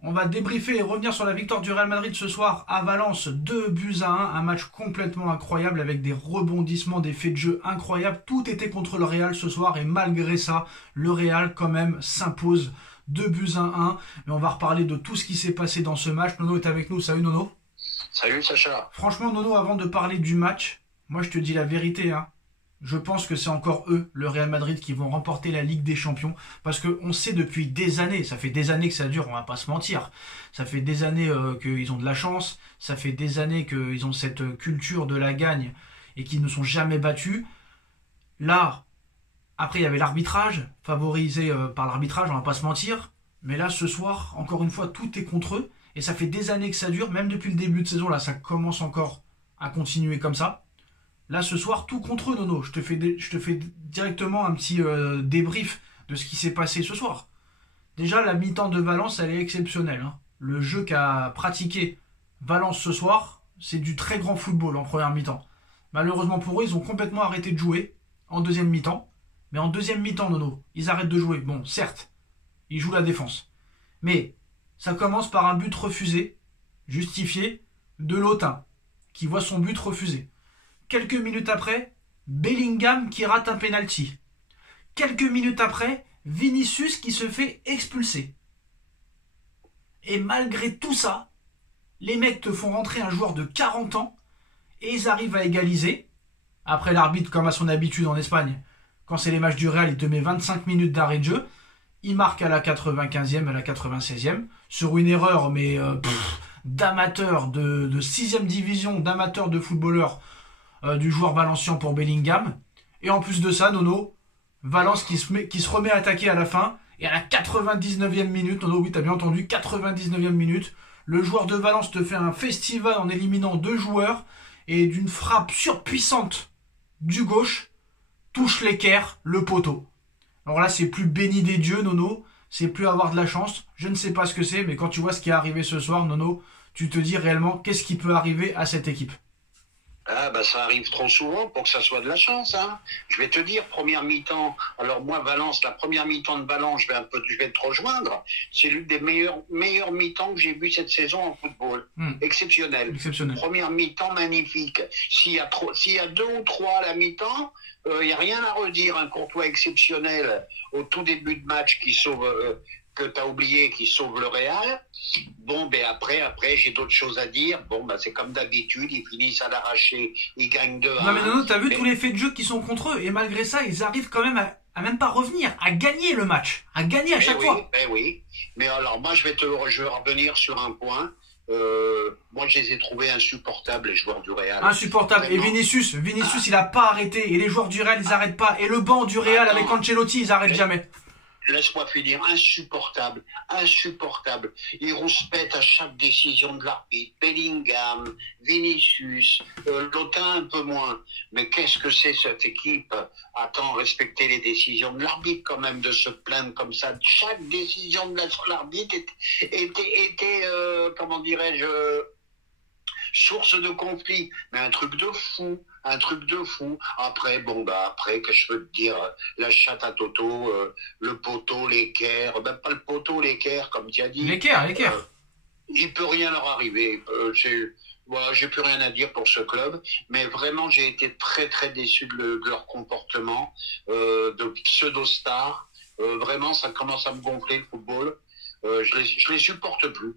On va débriefer et revenir sur la victoire du Real Madrid ce soir à Valence, 2-1, un match complètement incroyable avec des rebondissements, des faits de jeu incroyables. Tout était contre le Real ce soir et malgré ça, le Real quand même s'impose 2-1. Mais on va reparler de tout ce qui s'est passé dans ce match. Nono est avec nous. Salut Nono. Salut Sacha. Franchement Nono, avant de parler du match, moi je te dis la vérité, hein. Je pense que c'est encore eux, le Real Madrid, qui vont remporter la Ligue des Champions. Parce qu'on sait depuis des années, ça fait des années que ça dure, on va pas se mentir. Ça fait des années qu'ils ont de la chance, ça fait des années qu'ils ont cette culture de la gagne et qu'ils ne sont jamais battus. Là, après il y avait l'arbitrage, favorisé par l'arbitrage, on va pas se mentir. Mais là, ce soir, encore une fois, tout est contre eux. Et ça fait des années que ça dure, même depuis le début de saison, là, ça commence encore à continuer comme ça. Là, ce soir, tout contre eux, Nono. Je te fais directement un petit débrief de ce qui s'est passé ce soir. Déjà, la mi-temps de Valence, elle est exceptionnelle, hein. Le jeu qu'a pratiqué Valence ce soir, c'est du très grand football en première mi-temps. Malheureusement pour eux, ils ont complètement arrêté de jouer en deuxième mi-temps. Mais en deuxième mi-temps, Nono, ils arrêtent de jouer. Bon, certes, ils jouent la défense. Mais ça commence par un but refusé, justifié, de Lotin, qui voit son but refusé. Quelques minutes après, Bellingham qui rate un penalty. Quelques minutes après, Vinicius qui se fait expulser. Et malgré tout ça, les mecs te font rentrer un joueur de 40 ans et ils arrivent à égaliser. Après l'arbitre, comme à son habitude en Espagne, quand c'est les matchs du Real, il te met 25 minutes d'arrêt de jeu. Il marque à la 95e, à la 96e, sur une erreur d'amateurs de 6e division, d'amateurs de footballeurs, du joueur valencien pour Bellingham. Et en plus de ça, Nono, Valence qui se remet à attaquer à la fin. Et à la 99e minute, Nono, oui, t'as bien entendu, 99e minute, le joueur de Valence te fait un festival en éliminant 2 joueurs et d'une frappe surpuissante du gauche, touche l'équerre, le poteau. Alors là, c'est plus béni des dieux, Nono, c'est plus avoir de la chance. Je ne sais pas ce que c'est, mais quand tu vois ce qui est arrivé ce soir, Nono, tu te dis réellement qu'est-ce qui peut arriver à cette équipe. Ah bah ça arrive trop souvent pour que ça soit de la chance, hein. Je vais te dire, première mi-temps. Alors moi, Valence, la première mi-temps de Valence, je vais te rejoindre. C'est l'une des meilleures mi-temps que j'ai vues cette saison en football. Exceptionnel. Première mi-temps magnifique. S'il y a 2 ou 3 à la mi-temps, il n'y a rien à redire. Un Courtois exceptionnel au tout début de match qui sauve. Que tu as oublié, qui sauve le Real. Bon, ben après, j'ai d'autres choses à dire. Bon, ben c'est comme d'habitude, ils finissent à l'arracher, ils gagnent 2-1. Non mais Nono, t'as vu tous les faits de jeu qui sont contre eux, et malgré ça, ils arrivent quand même à même pas revenir, à gagner le match, à gagner à chaque fois. Oui. Mais alors, moi, je vais revenir sur un point. Moi, je les ai trouvés insupportables, les joueurs du Real. Insupportable. Et Vinicius, il a pas arrêté. Et les joueurs du Real, ils arrêtent pas. Et le banc du Real avec Ancelotti, ils arrêtent jamais. Laisse-moi finir, insupportable. Ils rouspètent à chaque décision de l'arbitre. Bellingham, Vinicius, Lotin un peu moins. Mais qu'est-ce que c'est cette équipe? Attends, respecter les décisions de l'arbitre quand même, de se plaindre comme ça. Chaque décision de l'arbitre était comment dirais-je, source de conflit. Mais un truc de fou. Après, que je peux te dire, la chatte à Toto, le poteau, l'équerre, pas le poteau, l'équerre, comme tu as dit. L'équerre. Il peut rien leur arriver. Voilà, j'ai plus rien à dire pour ce club, mais vraiment, j'ai été très, très déçu de leur comportement, de pseudo-stars. Vraiment, ça commence à me gonfler, le football. Je les supporte plus.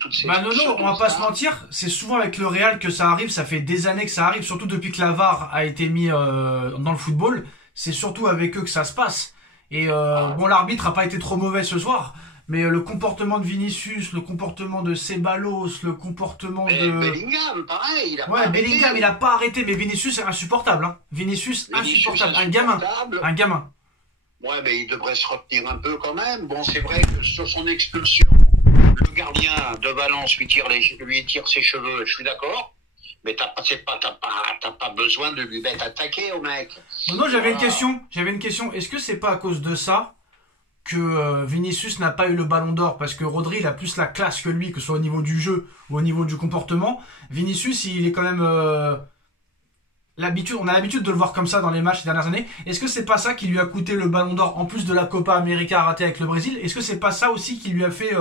Toutes ces Nono, on va pas se mentir, c'est souvent avec le Real que ça arrive, ça fait des années que ça arrive, surtout depuis que la VAR a été mis dans le football, c'est surtout avec eux que ça se passe. Et l'arbitre a pas été trop mauvais ce soir, mais le comportement de Vinicius, le comportement de Ceballos, le comportement de... Bellingham, pareil, Bellingham, il a pas arrêté, mais Vinicius, c'est insupportable, hein. Vinicius insupportable, un gamin. Ouais, mais il devrait se retenir un peu quand même. Bon, c'est vrai que sur son expulsion, le gardien de Valence lui tire ses cheveux, je suis d'accord. Mais t'as pas besoin de lui mettre attaqué au mec. Non, j'avais une question. Est-ce que c'est pas à cause de ça que Vinicius n'a pas eu le ballon d'or? Parce que Rodri, il a plus la classe que lui, que ce soit au niveau du jeu ou au niveau du comportement. Vinicius, il est quand même on a l'habitude de le voir comme ça dans les matchs ces dernières années. Est-ce que c'est pas ça qui lui a coûté le Ballon d'Or en plus de la Copa América ratée avec le Brésil? Est-ce que c'est pas ça aussi qui lui a fait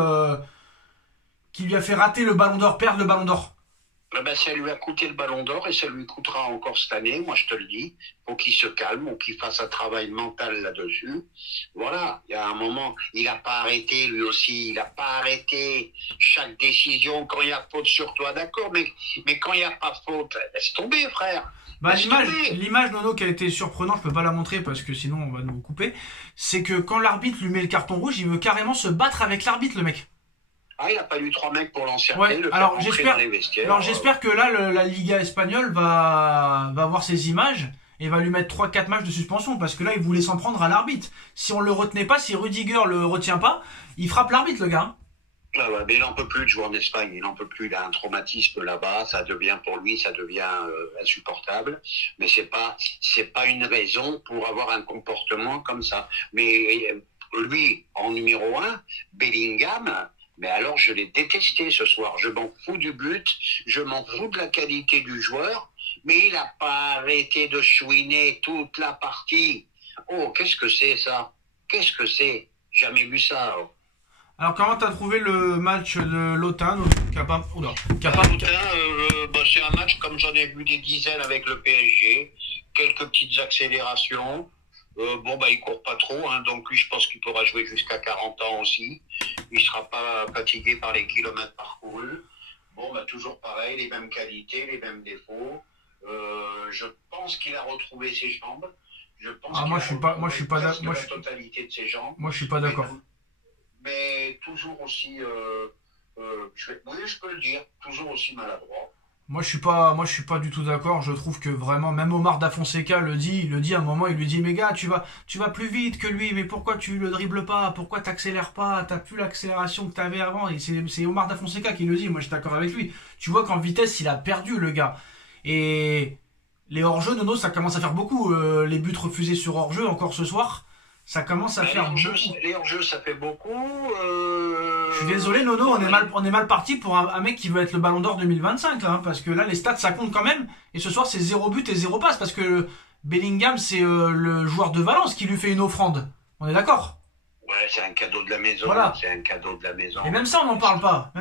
rater le Ballon d'Or, perdre le Ballon d'Or? Ben, ça lui a coûté le Ballon d'Or et ça lui coûtera encore cette année, moi je te le dis. Faut qu'il se calme, faut qu'il fasse un travail mental là-dessus. Voilà, il y a un moment, il n'a pas arrêté lui aussi, il n'a pas arrêté chaque décision quand il y a faute sur toi, d'accord, mais quand il n'y a pas faute, laisse tomber frère. Bah, l'image Nono qui a été surprenante, je peux pas la montrer parce que sinon on va nous couper, c'est que quand l'arbitre lui met le carton rouge, il veut carrément se battre avec l'arbitre, le mec. Ah, il a pas eu 3 mecs pour l'encercler, Ouais, le faire alors rentrer dans les vestiaires. alors j'espère que là la Liga espagnole va voir ces images et va lui mettre 3-4 matchs de suspension parce que là il voulait s'en prendre à l'arbitre. Si on le retenait pas, si Rudiger le retient pas, il frappe l'arbitre le gars. Hein. Ah ouais, mais il n'en peut plus de jouer en Espagne, il n'en peut plus, il a un traumatisme là-bas, ça devient pour lui, ça devient insupportable, mais c'est pas une raison pour avoir un comportement comme ça. Mais lui, en numéro 1, Bellingham, mais alors je l'ai détesté ce soir, je m'en fous du but, je m'en fous de la qualité du joueur, mais il n'a pas arrêté de chouiner toute la partie. Oh, qu'est-ce que c'est ça? Qu'est-ce que c'est? Jamais vu ça. Oh. Alors comment t'as trouvé le match de Lotin c'est un match comme j'en ai vu des dizaines avec le PSG, quelques petites accélérations. Il court pas trop, hein, donc lui je pense qu'il pourra jouer jusqu'à 40 ans aussi. Il sera pas fatigué par les kilomètres parcourus. Toujours pareil, les mêmes qualités, les mêmes défauts. Je pense qu'il a retrouvé ses jambes. Je pense moi je suis pas d'accord. La totalité de ses jambes. Moi je suis pas d'accord. Mais toujours aussi, je peux le dire, toujours aussi maladroit. Moi je suis pas du tout d'accord. Je trouve que vraiment, même Omar Da Fonseca le dit à un moment, il lui dit mais gars, tu vas plus vite que lui, mais pourquoi tu le dribbles pas, pourquoi t'accélères pas, t'as plus l'accélération que t'avais avant. Et c'est Omar Da Fonseca qui le dit. Moi je suis d'accord avec lui. Tu vois qu'en vitesse il a perdu le gars. Et les hors-jeux, Nono, ça commence à faire beaucoup. Les buts refusés sur hors-jeu encore ce soir. Ça commence à faire beaucoup. Les hors-jeux, ça fait beaucoup. Je suis désolé, Nono, on est mal parti pour un mec qui veut être le Ballon d'Or 2025, là, hein, parce que là, les stats, ça compte quand même. Et ce soir, c'est 0 but et 0 passe, parce que Bellingham, c'est le joueur de Valence qui lui fait une offrande. On est d'accord? Ouais, c'est un cadeau de la maison. Voilà. C'est un cadeau de la maison. Et même ça, on n'en parle pas.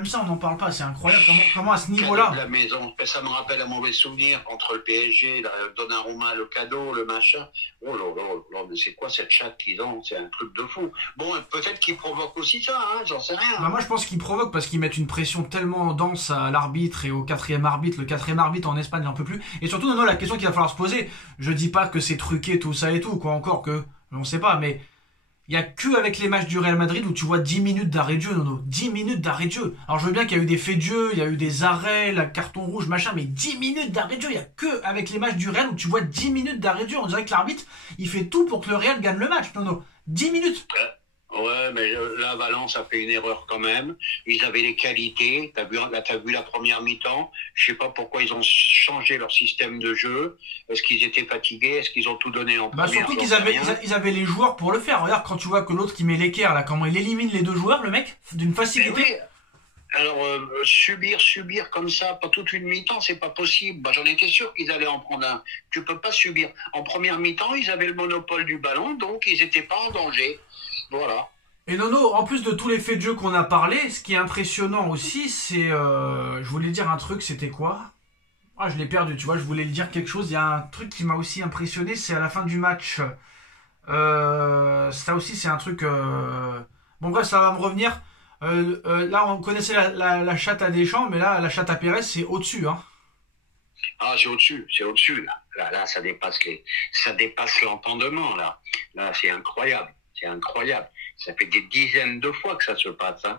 C'est incroyable comment à ce niveau-là. Cadeau de la maison. Ça me rappelle un mauvais souvenir contre le PSG, Donnarumma, le cadeau, le machin. Oh là, mais c'est quoi cette chatte qu'ils ont? C'est un truc de fou. Bon, peut-être qu'ils provoquent aussi ça, hein, j'en sais rien. Bah moi, je pense qu'ils provoquent parce qu'ils mettent une pression tellement dense à l'arbitre et au quatrième arbitre. Le quatrième arbitre en Espagne, il n'en peut plus. Et surtout, Nono, la question qu'il va falloir se poser, je dis pas que c'est truqué tout ça et tout, quoi, encore que, on sait pas, mais il y a que avec les matchs du Real Madrid où tu vois 10 minutes d'arrêt de jeu, Nono. 10 minutes d'arrêt de jeu. Alors je veux bien qu'il y a eu des faits de jeu, il y a eu des arrêts, la carton rouge, machin, mais 10 minutes d'arrêt de jeu, il y a que avec les matchs du Real où tu vois 10 minutes d'arrêt de jeu. On dirait que l'arbitre, il fait tout pour que le Real gagne le match, Nono. 10 minutes. Ouais, mais là, Valence a fait une erreur quand même. Ils avaient les qualités. T'as vu la première mi-temps. Je sais pas pourquoi ils ont changé leur système de jeu. Est-ce qu'ils étaient fatigués? Est-ce qu'ils ont tout donné en première? Surtout qu'ils avaient les joueurs pour le faire. Regarde, quand tu vois que l'autre qui met l'équerre, là, comment il élimine les deux joueurs, le mec, d'une facilité. Oui. Alors, subir comme ça, pas toute une mi-temps, c'est pas possible. J'en étais sûr qu'ils allaient en prendre un. Tu peux pas subir. En première mi-temps, ils avaient le monopole du ballon, donc ils étaient pas en danger. Voilà. Et Nono, en plus de tous les faits de jeu qu'on a parlé, ce qui est impressionnant aussi, c'est... je voulais dire un truc, c'était quoi? Ah, je l'ai perdu, tu vois, je voulais le dire quelque chose. Il y a un truc qui m'a aussi impressionné, c'est à la fin du match. Ça aussi, c'est un truc... Bon bref, ça va me revenir. Là, on connaissait la chatte à Deschamps, mais là, la chatte à Pérez, c'est au-dessus, hein. Ah, c'est au-dessus, là. Là, ça dépasse l'entendement, là. Là, c'est incroyable. C'est incroyable. Ça fait des dizaines de fois que ça se passe. Hein.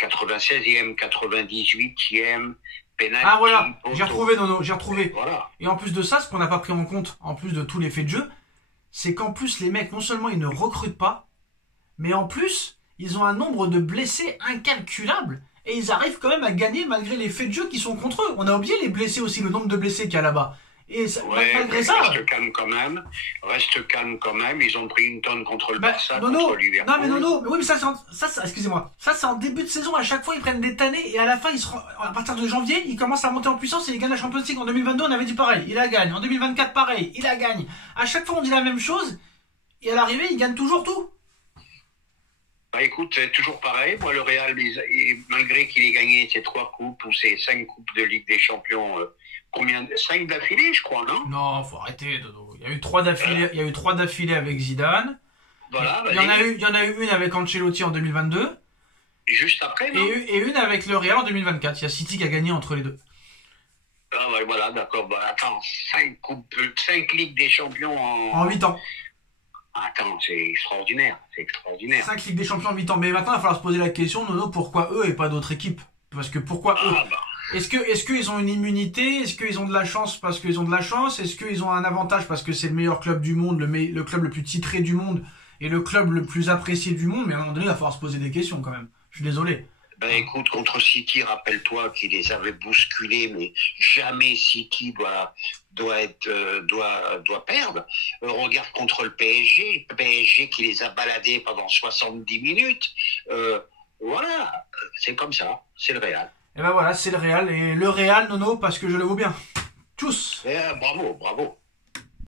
96e, 98e, pénalty. Ah voilà, j'ai retrouvé Nono, j'ai retrouvé. Voilà. Et en plus de ça, ce qu'on n'a pas pris en compte, en plus de tous les faits de jeu, c'est qu'en plus les mecs, non seulement ils ne recrutent pas, mais en plus, ils ont un nombre de blessés incalculable. Et ils arrivent quand même à gagner malgré les faits de jeu qui sont contre eux. On a oublié les blessés aussi, le nombre de blessés qu'il y a là-bas. Et ça, Ouais, malgré ça... Reste calme quand même. Ils ont pris une tonne contre le Barça, Nono, contre Liverpool. non mais Nono, mais oui mais excusez-moi, ça c'est en début de saison, à chaque fois ils prennent des tannés et à la fin à partir de janvier ils commencent à monter en puissance et ils gagnent la Champions League. En 2022 on avait dit pareil, il la gagne, en 2024 pareil, il la gagne, à chaque fois on dit la même chose et à l'arrivée ils gagnent toujours tout. Bah écoute, c'est toujours pareil. Moi, le Real, malgré qu'il ait gagné ses 3 coupes ou ses 5 coupes de Ligue des Champions, 5 d'affilée, je crois, non? Non, faut arrêter, Dodo. Il y a eu 3 d'affilée, il y a eu 3 d'affilée avec Zidane. Voilà, il y en a eu une avec Ancelotti en 2022. Et juste après, non? Et une avec le Real en 2024. Il y a City qui a gagné entre les deux. Ah ouais, voilà, d'accord. Bah, attends, 5 Ligues des Champions en 8 ans. Attends, c'est extraordinaire. 5 Ligues des Champions en 8 ans. Mais maintenant, il va falloir se poser la question, Nono, pourquoi eux et pas d'autres équipes? Parce que pourquoi eux? Est-ce qu'ils ont une immunité? Est-ce qu'ils ont de la chance parce qu'ils ont de la chance? Est-ce qu'ils ont un avantage parce que c'est le meilleur club du monde, le club le plus titré du monde et le club le plus apprécié du monde? Mais à un moment donné, il va falloir se poser des questions quand même. Je suis désolé. Ben écoute, contre City, rappelle-toi qu'il les avait bousculés, mais jamais City doit perdre. Regarde contre le PSG qui les a baladés pendant 70 minutes. Voilà, c'est comme ça, c'est le Real. Et ben voilà, c'est le Real. Et le Real, Nono, parce que je le vaux bien. Tous. Bravo.